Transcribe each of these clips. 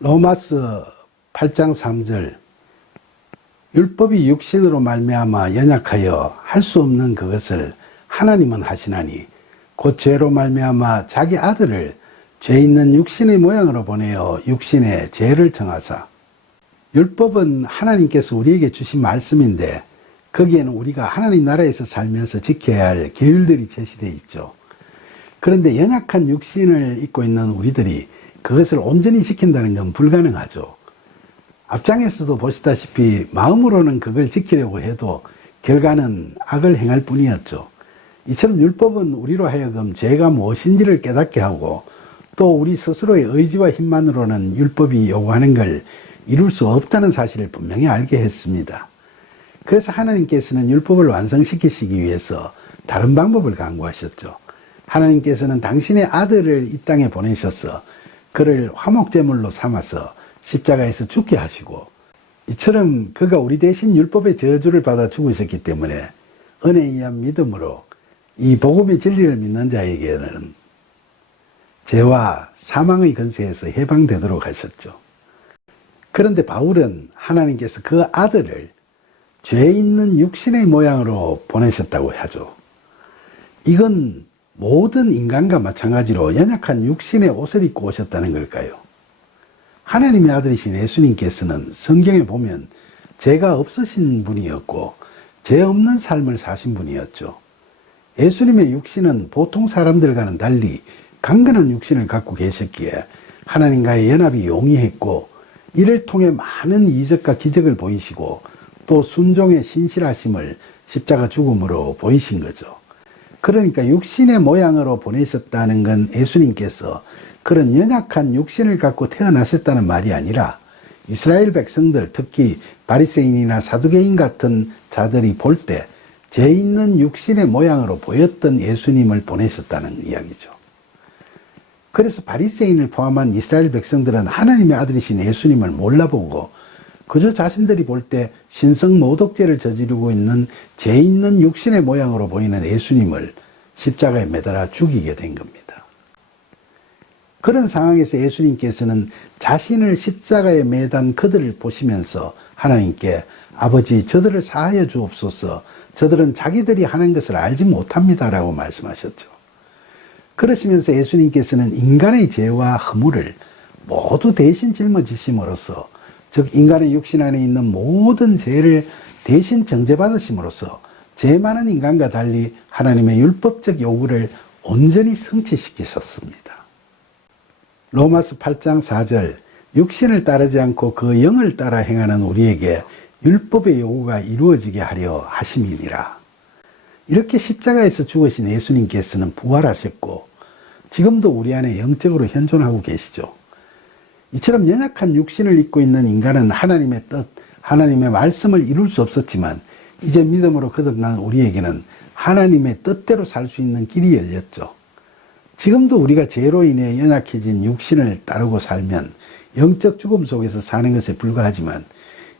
로마서 8장 3절 율법이 육신으로 말미암아 연약하여 할 수 없는 그것을 하나님은 하시나니 곧 죄로 말미암아 자기 아들을 죄 있는 육신의 모양으로 보내어 육신의 죄를 정하사. 율법은 하나님께서 우리에게 주신 말씀인데 거기에는 우리가 하나님 나라에서 살면서 지켜야 할 계율들이 제시되어 있죠. 그런데 연약한 육신을 입고 있는 우리들이 그것을 온전히 지킨다는 건 불가능하죠. 앞장에서도 보시다시피 마음으로는 그걸 지키려고 해도 결과는 악을 행할 뿐이었죠. 이처럼 율법은 우리로 하여금 죄가 무엇인지를 깨닫게 하고 또 우리 스스로의 의지와 힘만으로는 율법이 요구하는 걸 이룰 수 없다는 사실을 분명히 알게 했습니다. 그래서 하나님께서는 율법을 완성시키시기 위해서 다른 방법을 강구하셨죠. 하나님께서는 당신의 아들을 이 땅에 보내셔서 그를 화목제물로 삼아서 십자가에서 죽게 하시고, 이처럼 그가 우리 대신 율법의 저주를 받아 죽으셨기 때문에 은혜에 의한 믿음으로 이 복음의 진리를 믿는 자에게는 죄와 사망의 권세에서 해방되도록 하셨죠. 그런데 바울은 하나님께서 그 아들을 죄 있는 육신의 모양으로 보내셨다고 하죠. 이건 모든 인간과 마찬가지로 연약한 육신의 옷을 입고 오셨다는 걸까요? 하나님의 아들이신 예수님께서는 성경에 보면 죄가 없으신 분이었고 죄 없는 삶을 사신 분이었죠. 예수님의 육신은 보통 사람들과는 달리 강건한 육신을 갖고 계셨기에 하나님과의 연합이 용이했고 이를 통해 많은 이적과 기적을 보이시고 또 순종의 신실하심을 십자가 죽음으로 보이신 거죠. 그러니까 육신의 모양으로 보내셨다는 건 예수님께서 그런 연약한 육신을 갖고 태어나셨다는 말이 아니라 이스라엘 백성들, 특히 바리새인이나 사두개인 같은 자들이 볼 때 죄 있는 육신의 모양으로 보였던 예수님을 보내셨다는 이야기죠. 그래서 바리새인을 포함한 이스라엘 백성들은 하나님의 아들이신 예수님을 몰라보고 그저 자신들이 볼 때 신성 모독죄를 저지르고 있는 죄 있는 육신의 모양으로 보이는 예수님을 십자가에 매달아 죽이게 된 겁니다. 그런 상황에서 예수님께서는 자신을 십자가에 매단 그들을 보시면서 하나님께 아버지 저들을 사하여 주옵소서, 저들은 자기들이 하는 것을 알지 못합니다 라고 말씀하셨죠. 그러시면서 예수님께서는 인간의 죄와 허물을 모두 대신 짊어지심으로써, 즉 인간의 육신 안에 있는 모든 죄를 대신 정죄받으심으로써 죄 많은 인간과 달리 하나님의 율법적 요구를 온전히 성취시키셨습니다. 로마서 8장 4절 육신을 따르지 않고 그 영을 따라 행하는 우리에게 율법의 요구가 이루어지게 하려 하심이니라. 이렇게 십자가에서 죽으신 예수님께서는 부활하셨고 지금도 우리 안에 영적으로 현존하고 계시죠. 이처럼 연약한 육신을 입고 있는 인간은 하나님의 뜻, 하나님의 말씀을 이룰 수 없었지만 이제 믿음으로 거듭난 우리에게는 하나님의 뜻대로 살 수 있는 길이 열렸죠. 지금도 우리가 죄로 인해 연약해진 육신을 따르고 살면 영적 죽음 속에서 사는 것에 불과하지만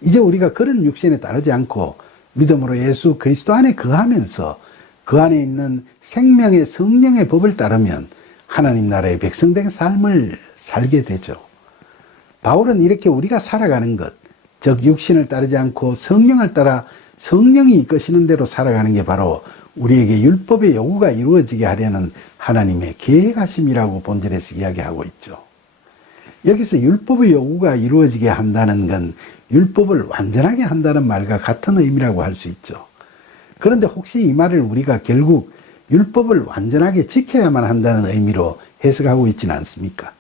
이제 우리가 그런 육신에 따르지 않고 믿음으로 예수 그리스도 안에 거하면서 그 안에 있는 생명의 성령의 법을 따르면 하나님 나라의 백성된 삶을 살게 되죠. 바울은 이렇게 우리가 살아가는 것, 즉 육신을 따르지 않고 성령을 따라 성령이 이끄시는 대로 살아가는 게 바로 우리에게 율법의 요구가 이루어지게 하려는 하나님의 계획하심이라고 본절에서 이야기하고 있죠. 여기서 율법의 요구가 이루어지게 한다는 건 율법을 완전하게 한다는 말과 같은 의미라고 할 수 있죠. 그런데 혹시 이 말을 우리가 결국 율법을 완전하게 지켜야만 한다는 의미로 해석하고 있지는 않습니까?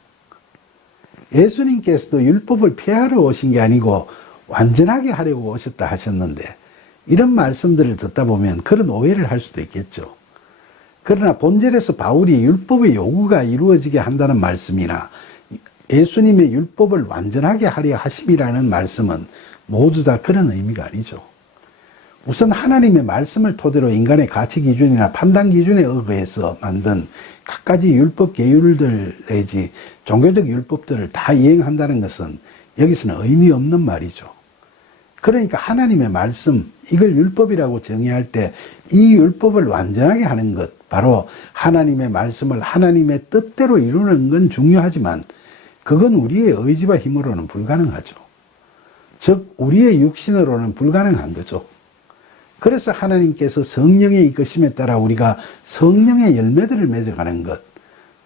예수님께서도 율법을 폐하러 오신 게 아니고 완전하게 하려고 오셨다 하셨는데 이런 말씀들을 듣다 보면 그런 오해를 할 수도 있겠죠. 그러나 본절에서 바울이 율법의 요구가 이루어지게 한다는 말씀이나 예수님의 율법을 완전하게 하려 하심이라는 말씀은 모두 다 그런 의미가 아니죠. 우선 하나님의 말씀을 토대로 인간의 가치 기준이나 판단 기준에 의거해서 만든 갖가지 율법 계율들 내지 종교적 율법들을 다 이행한다는 것은 여기서는 의미 없는 말이죠. 그러니까 하나님의 말씀, 이걸 율법이라고 정의할 때 이 율법을 완전하게 하는 것, 바로 하나님의 말씀을 하나님의 뜻대로 이루는 건 중요하지만 그건 우리의 의지와 힘으로는 불가능하죠. 즉 우리의 육신으로는 불가능한 거죠. 그래서 하나님께서 성령의 이끄심에 따라 우리가 성령의 열매들을 맺어가는 것,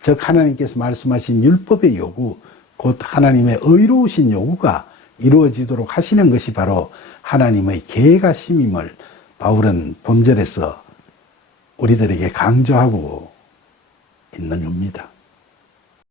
즉 하나님께서 말씀하신 율법의 요구, 곧 하나님의 의로우신 요구가 이루어지도록 하시는 것이 바로 하나님의 계획하심임을 바울은 본절에서 우리들에게 강조하고 있는 겁니다.